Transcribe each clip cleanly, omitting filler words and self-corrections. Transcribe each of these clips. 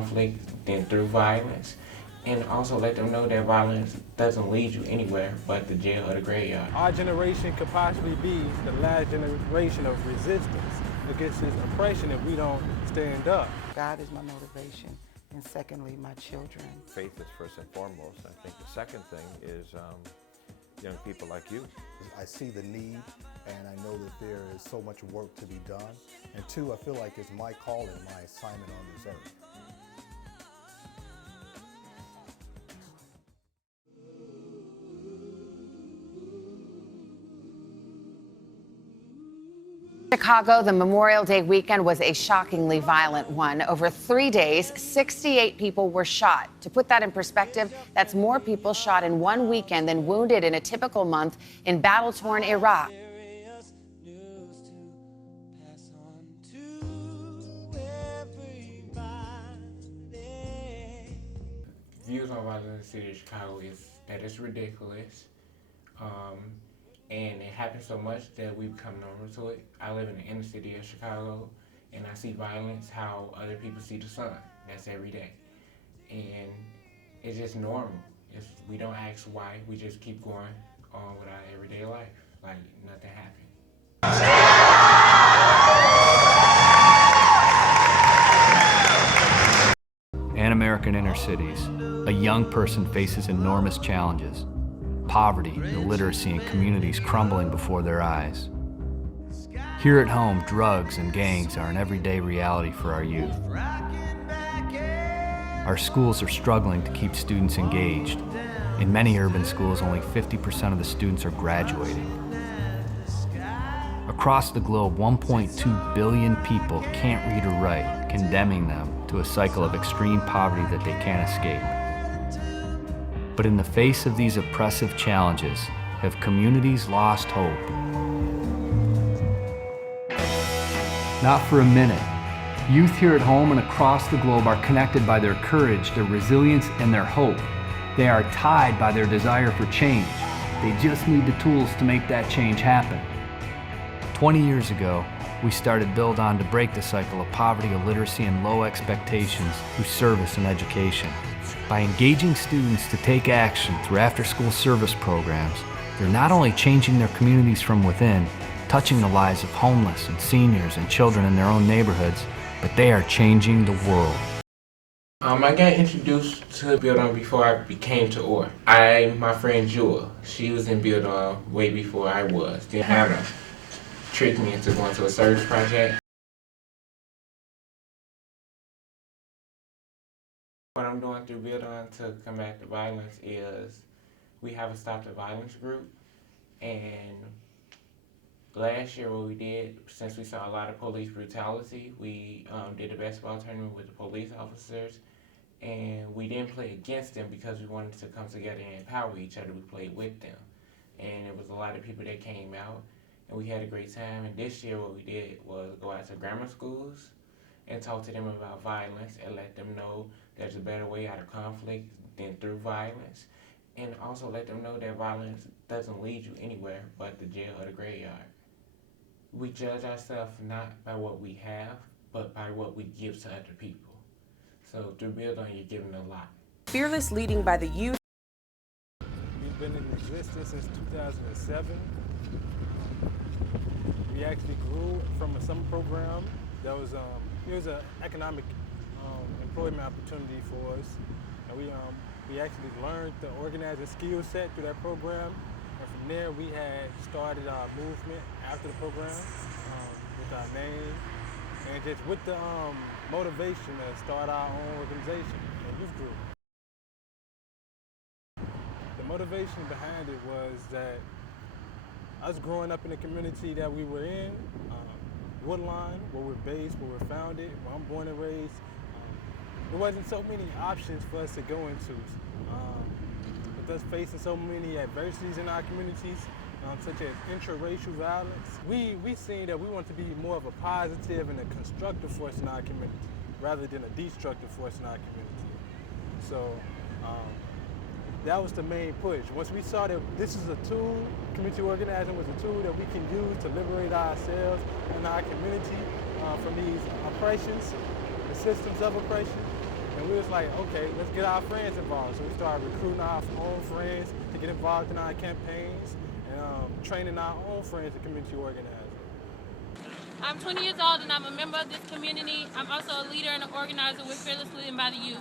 conflict than through violence, and also let them know that violence doesn't lead you anywhere but the jail or the graveyard. Our generation could possibly be the last generation of resistance against this oppression if we don't stand up. God is my motivation, and secondly, my children. Faith is first and foremost. I think the second thing is young people like you. I see the need, and I know that there is so much work to be done. And two, I feel like it's my calling, my assignment on this earth. Chicago, the Memorial Day weekend was a shockingly violent one. Over 3 days, 68 people were shot. To put that in perspective, that's more people shot in one weekend than wounded in a typical month in battle-torn Iraq. Views on violence in the city of Chicago is that it's ridiculous. And it happens so much that we become normal to it. I live in the inner city of Chicago, and I see violence how other people see the sun. That's every day. And it's just normal. We don't ask why, we just keep going on with our everyday life, like nothing happened. And American inner cities, a young person faces enormous challenges. Poverty, illiteracy, and communities crumbling before their eyes. Here at home, drugs and gangs are an everyday reality for our youth. Our schools are struggling to keep students engaged. In many urban schools, only 50% of the students are graduating. Across the globe, 1.2 billion people can't read or write, condemning them to a cycle of extreme poverty that they can't escape. But in the face of these oppressive challenges, have communities lost hope? Not for a minute. Youth here at home and across the globe are connected by their courage, their resilience, and their hope. They are tied by their desire for change. They just need the tools to make that change happen. 20 years ago, we started Build On to break the cycle of poverty, illiteracy, and low expectations through service and education. By engaging students to take action through after-school service programs, they're not only changing their communities from within, touching the lives of homeless and seniors and children in their own neighborhoods, but they are changing the world. I got introduced to Build On before I became to OR. My friend Jewel, she was in Build On way before I was. Then had to trick me into going to a service project. What I'm doing through Build On to combat the violence is we have a Stop the Violence group, and last year what we did, since we saw a lot of police brutality, we did a basketball tournament with the police officers, and we didn't play against them because we wanted to come together and empower each other. We played with them, and it was a lot of people that came out, and we had a great time. And this year what we did was go out to grammar schools and talk to them about violence and let them know there's a better way out of conflict than through violence, and also let them know that violence doesn't lead you anywhere but the jail or the graveyard. We judge ourselves not by what we have, but by what we give to other people. So through Build On, you're giving a lot. Fearless leading by the youth. We've been in existence since 2007. We actually grew from a summer program that was it was an economic employment opportunity for us, and we actually learned the organizing skill set through that program, and from there we had started our movement after the program with our name, and just with the motivation to start our own organization, a youth group. The motivation behind it was that us growing up in the community that we were in, Woodline, where we're based, where we're founded, where I'm born and raised, there wasn't so many options for us to go into. With us facing so many adversities in our communities, such as intraracial violence, we seen that we want to be more of a positive and a constructive force in our community, rather than a destructive force in our community. So that was the main push. Once we saw that this is a tool, community organizing was a tool that we can use to liberate ourselves and our community from these oppressions, the systems of oppression, And we was like, okay, let's get our friends involved. So we started recruiting our own friends to get involved in our campaigns and training our own friends in community organizing. I'm 20 years old and I'm a member of this community. I'm also a leader and an organizer with Fearless Leading by the Youth.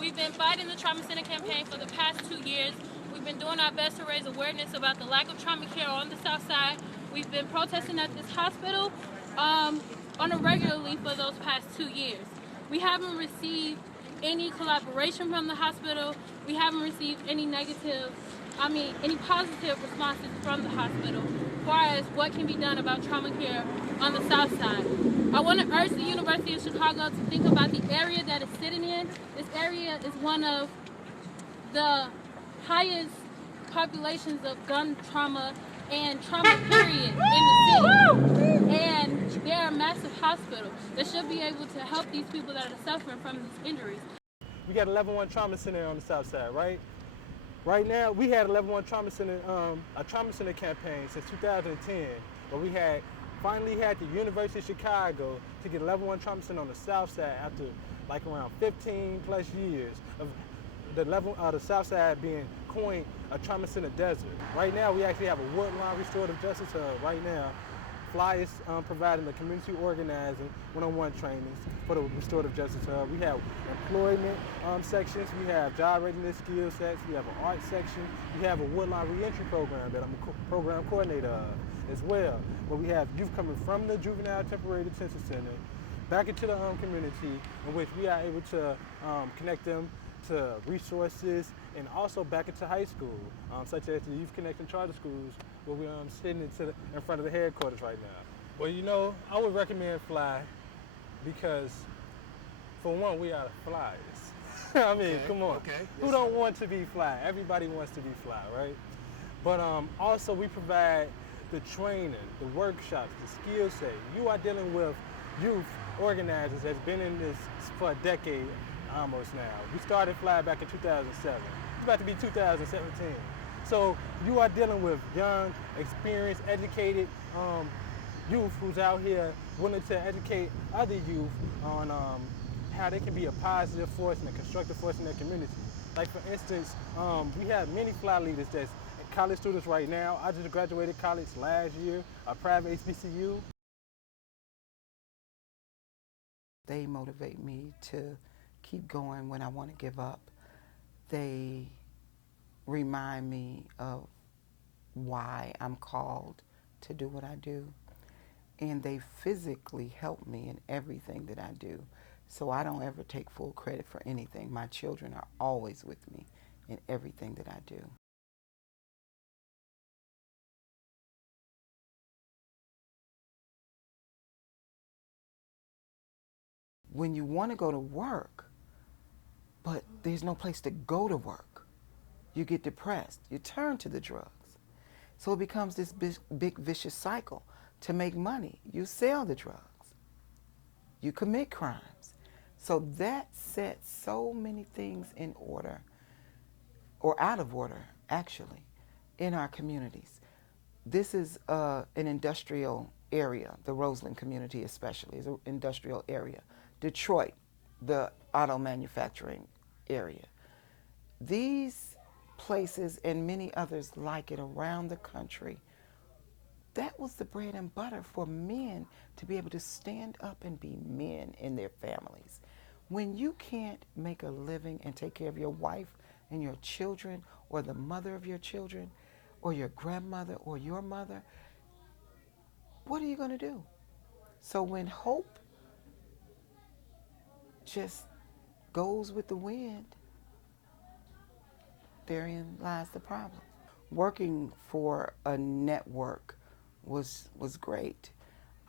We've been fighting the Trauma Center campaign for the past 2 years. We've been doing our best to raise awareness about the lack of trauma care on the South Side. We've been protesting at this hospital on a regularly for those past 2 years. We haven't received any collaboration from the hospital. We haven't received any any positive responses from the hospital as far as what can be done about trauma care on the South Side. I want to urge the University of Chicago to think about the area that it's sitting in. This area is one of the highest populations of gun trauma and trauma period in the city. And they're a massive hospital that should be able to help these people that are suffering from these injuries. We got a level 1 trauma center on the South Side, right? Right now, we had a level 1 trauma center, a trauma center campaign since 2010, but we finally had the University of Chicago to get a level 1 trauma center on the South Side after like around 15 plus years of the South Side being coined a trauma center desert. Right now, we actually have a Woodlawn Restorative Justice Hub right now. Fly is providing the community organizing one-on-one trainings for the Restorative Justice Hub. We have employment sections, we have job readiness skill sets, we have an art section, we have a Woodlawn reentry program that I'm a program coordinator of as well, where we have youth coming from the Juvenile Temporary Detention Center back into the community, in which we are able to connect them to resources and also back into high school, such as the Youth Connection Charter Schools, where we're sitting in front of the headquarters right now. Well, you know, I would recommend Fly because, for one, we are the flyers. I mean, come on. Okay. Who don't want to be fly? Everybody wants to be fly, right? But also we provide the training, the workshops, the skill set. You are dealing with youth organizers that's been in this for a decade almost now. We started Fly back in 2007. It's about to be 2017. So you are dealing with young, experienced, educated youth who's out here willing to educate other youth on how they can be a positive force and a constructive force in their community. Like for instance, we have many Fly leaders that's college students right now. I just graduated college last year, a private HBCU. They motivate me to keep going when I want to give up. They remind me of why I'm called to do what I do. And they physically help me in everything that I do. So I don't ever take full credit for anything. My children are always with me in everything that I do. When you want to go to work, but there's no place to go to work, you get depressed, you turn to the drugs. So it becomes this big vicious cycle. To make money, you sell the drugs, you commit crimes. So that sets so many things in order, or out of order, actually, in our communities. This is an industrial area, the Roseland community especially, is an industrial area. Detroit, the auto manufacturing area. These places and many others like it around the country, that was the bread and butter for men to be able to stand up and be men in their families. When you can't make a living and take care of your wife and your children, or the mother of your children, or your grandmother or your mother, what are you going to do? So when hope just goes with the wind, therein lies the problem. Working for a network was great,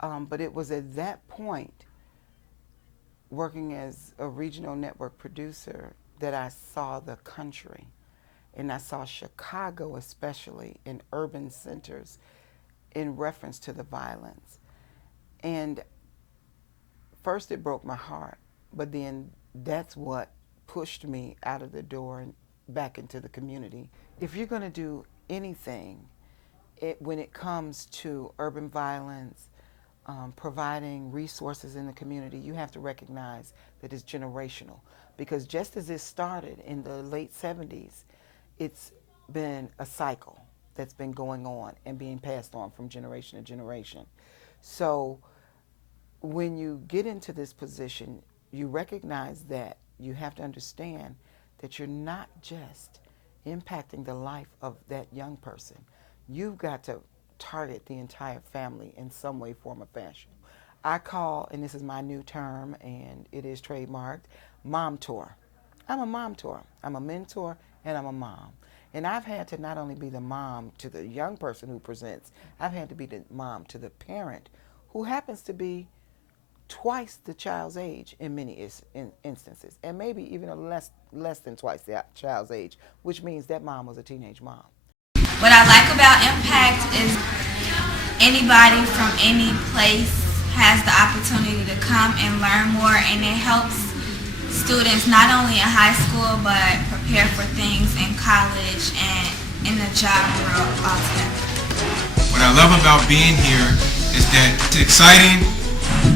but it was at that point, working as a regional network producer, that I saw the country, and I saw Chicago especially in urban centers in reference to the violence. And first it broke my heart, but then that's what pushed me out of the door and back into the community. If you're going to do anything, when it comes to urban violence, providing resources in the community, you have to recognize that it's generational. because just as it started in the late 70s, it's been a cycle that's been going on and being passed on from generation to generation. So when you get into this position, you recognize that you have to understand that you're not just impacting the life of that young person. You've got to target the entire family in some way, form, or fashion. I call, and this is my new term, and it is trademarked, mom tour. I'm a mom tour. I'm a mentor, and I'm a mom. And I've had to not only be the mom to the young person who presents, I've had to be the mom to the parent who happens to be twice the child's age in many instances, and maybe even less than twice the child's age, which means that mom was a teenage mom. What I like about Impact is anybody from any place has the opportunity to come and learn more, and it helps students not only in high school but prepare for things in college and in the job world altogether. What I love about being here is that it's exciting.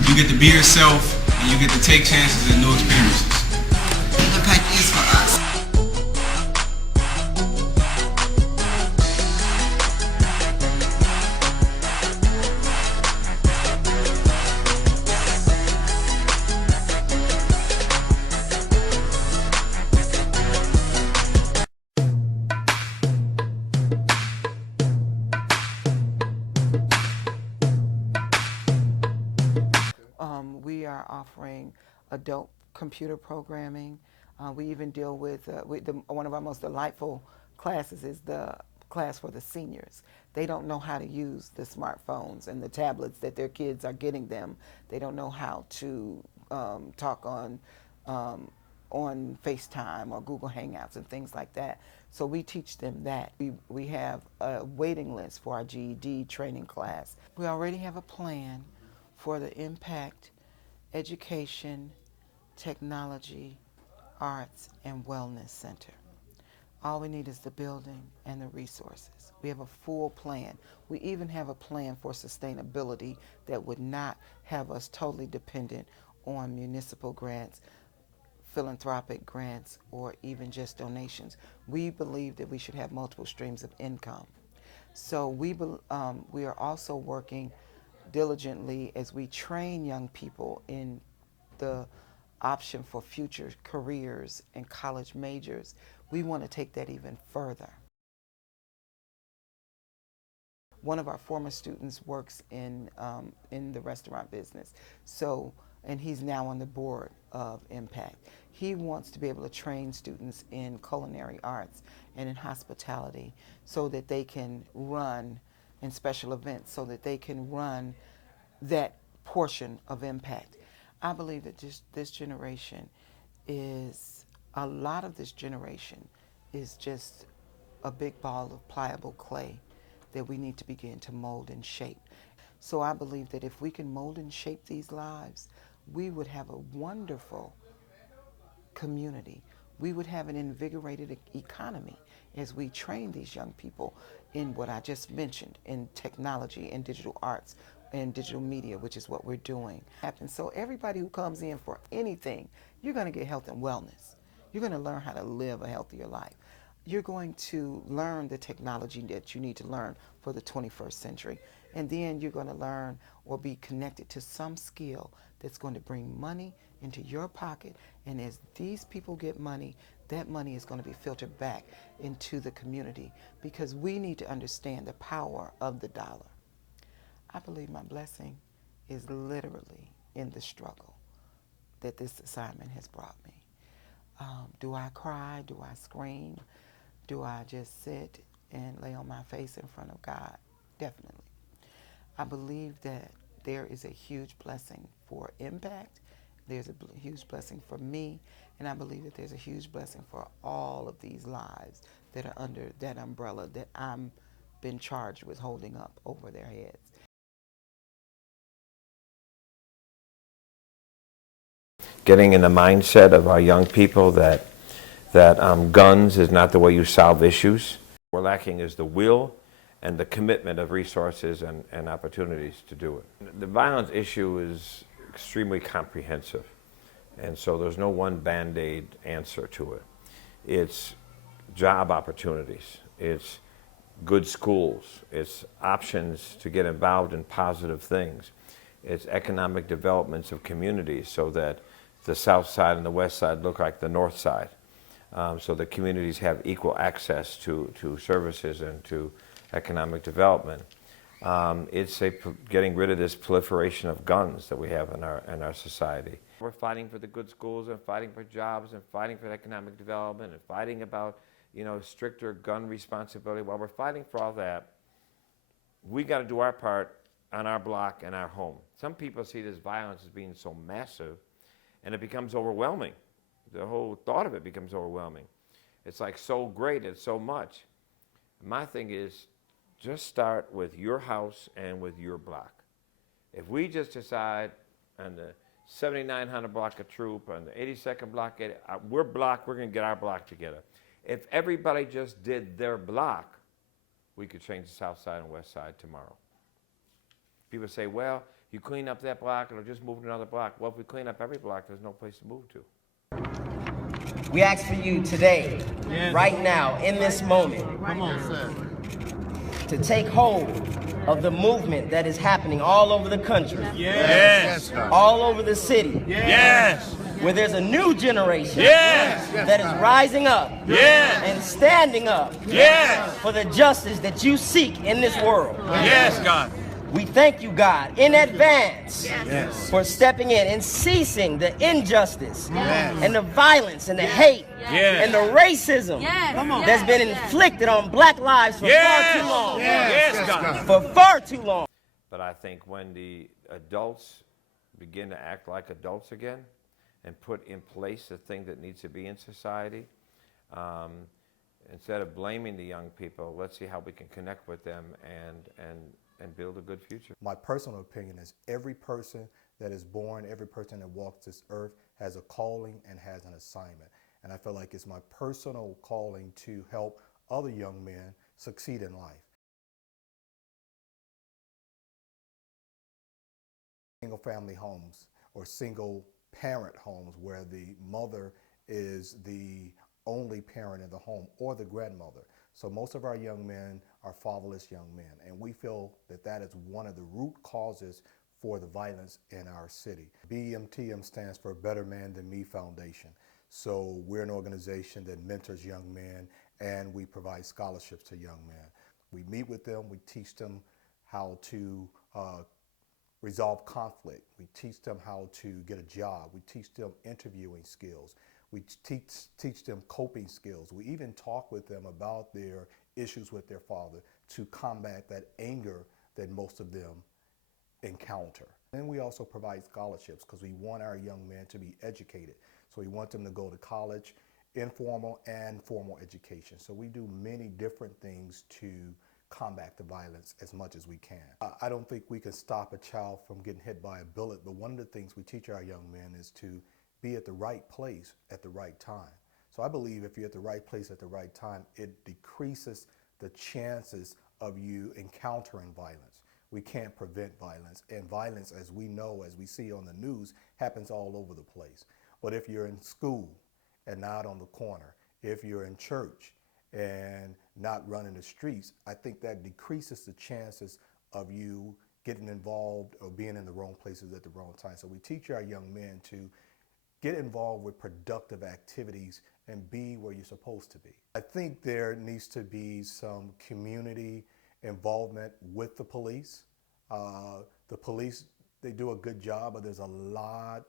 You get to be yourself, and you get to take chances and new experiences. Impact is for us. We are offering adult computer programming. We even deal with, one of our most delightful classes is the class for the seniors. They don't know how to use the smartphones and the tablets that their kids are getting them. They don't know how to talk on FaceTime or Google Hangouts and things like that. So we teach them that. We have a waiting list for our GED training class. We already have a plan for the Impact Education, Technology, Arts, and Wellness Center. All we need is the building and the resources. We have a full plan. We even have a plan for sustainability that would not have us totally dependent on municipal grants, philanthropic grants, or even just donations. We believe that we should have multiple streams of income. So we are also working diligently as we train young people in the option for future careers and college majors. We want to take that even further. One of our former students works in the restaurant business, and he's now on the board of Impact. He wants to be able to train students in culinary arts and in hospitality so that they can run in special events, so that they can run that portion of Impact. I believe that this generation is, a lot of this generation is just a big ball of pliable clay that we need to begin to mold and shape. So I believe that if we can mold and shape these lives, we would have a wonderful community. We would have an invigorated economy as we train these young people in what I just mentioned, in technology and digital arts and digital media, which is what we're doing. And so everybody who comes in for anything, you're going to get health and wellness. You're going to learn how to live a healthier life. You're going to learn the technology that you need to learn for the 21st century. And then you're going to learn or be connected to some skill that's going to bring money into your pocket. And as these people get money, that money is going to be filtered back into the community, because we need to understand the power of the dollar. I believe my blessing is literally in the struggle that this assignment has brought me. Do I cry? Do I scream? Do I just sit and lay on my face in front of God? Definitely. I believe that there is a huge blessing for Impact. There's a huge blessing for me, and I believe that there's a huge blessing for all of these lives that are under that umbrella that I'm been charged with holding up over their heads. Getting in the mindset of our young people that guns is not the way you solve issues. What we're lacking is the will and the commitment of resources and opportunities to do it. The violence issue is extremely comprehensive. And so there's no one Band-Aid answer to it. It's job opportunities, it's good schools, it's options to get involved in positive things, it's economic developments of communities so that the south side and the west side look like the north side, so that communities have equal access to services and to economic development. It's getting rid of this proliferation of guns that we have in our society. We're fighting for the good schools and fighting for jobs and fighting for economic development and fighting about, stricter gun responsibility. While we're fighting for all that, we got to do our part on our block and our home. Some people see this violence as being so massive, and it becomes overwhelming. The whole thought of it becomes overwhelming. It's like so great, it's so much. My thing is, just start with your house and with your block. If we just decide on the 7900 block of Troop, on the 82nd block, we're going to get our block together. If everybody just did their block, we could change the south side and west side tomorrow. People say, well, you clean up that block, it'll just move to another block. Well, if we clean up every block, there's no place to move to. We ask for you today, right now, in this moment, to take hold of the movement that is happening all over the country. Yes. All over the city. Yes. Where there's a new generation Yes. that is rising up Yes. and standing up Yes. for the justice that you seek in this world. Yes, God. We thank you, God, in advance Yes. for stepping in and ceasing the injustice Yes. and the violence and the hate Yes. and the racism that's been inflicted on black lives for far too long. Yes, God. For far too long. But I think when the adults begin to act like adults again and put in place the thing that needs to be in society, instead of blaming the young people, let's see how we can connect with them and build a good future. My personal opinion is every person that is born, every person that walks this earth has a calling and has an assignment. And I feel like it's my personal calling to help other young men succeed in life. Single family homes or single parent homes where the mother is the only parent in the home or the grandmother. So most of our young men are fatherless young men, and we feel that that is one of the root causes for the violence in our city. BMTM stands for Better Man Than Me Foundation. So we're an organization that mentors young men and we provide scholarships to young men. We meet with them, we teach them how to resolve conflict. We teach them how to get a job. We teach them interviewing skills. We teach them coping skills. We even talk with them about their issues with their father to combat that anger that most of them encounter. And we also provide scholarships because we want our young men to be educated. So we want them to go to college, informal and formal education. So we do many different things to combat the violence as much as we can. I don't think we can stop a child from getting hit by a bullet, but one of the things we teach our young men is to be at the right place at the right time. So I believe if you're at the right place at the right time, it decreases the chances of you encountering violence. We can't prevent violence, and violence, as we know, as we see on the news, happens all over the place. But if you're in school and not on the corner, if you're in church and not running the streets, I think that decreases the chances of you getting involved or being in the wrong places at the wrong time. So we teach our young men to get involved with productive activities and be where you're supposed to be. I think there needs to be some community involvement with the police. The police, they do a good job, but there's a lot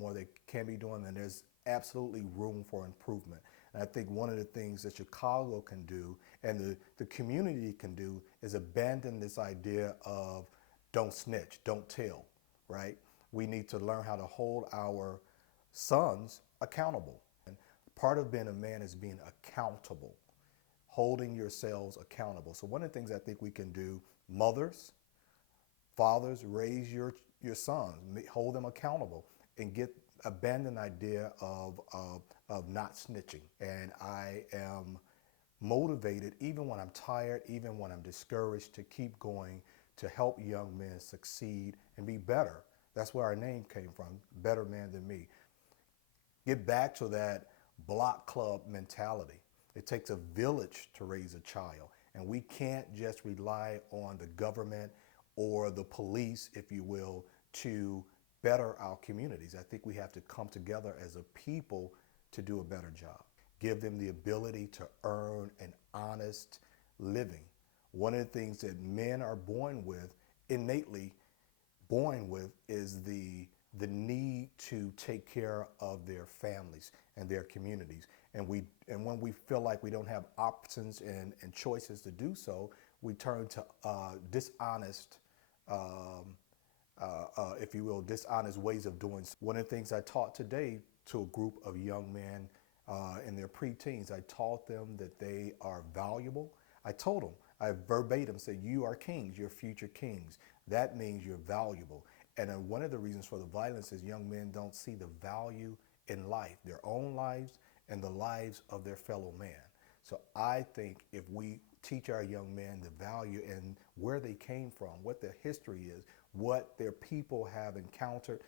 more they can be doing, and there's absolutely room for improvement. And I think one of the things that Chicago can do and the community can do is abandon this idea of don't snitch, don't tell, right? We need to learn how to hold our sons accountable. And part of being a man is being accountable, holding yourselves accountable. So one of the things I think we can do, mothers, fathers, raise your sons, hold them accountable, and abandon the idea of not snitching. And I am motivated, even when I'm tired, even when I'm discouraged, to keep going, to help young men succeed and be better That's where our name came from, Better Man Than Me. Get back to that block club mentality. It takes a village to raise a child, and we can't just rely on the government or the police, if you will, to better our communities. I think we have to come together as a people to do a better job. Give them the ability to earn an honest living. One of the things that men are born with, innately born with, is the need to take care of their families and their communities. And when we feel like we don't have options and choices to do so, we turn to dishonest, if you will, dishonest ways of doing so. One of the things I taught today to a group of young men in their preteens, I taught them that they are valuable. I told them, I verbatim said, you are kings, you're future kings. That means you're valuable. And one of the reasons for the violence is young men don't see the value in life, their own lives and the lives of their fellow man. So I think if we teach our young men the value and where they came from, what their history is, what their people have encountered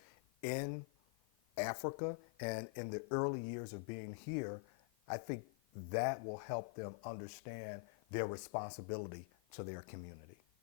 in Africa and in the early years of being here, I think that will help them understand their responsibility to their community.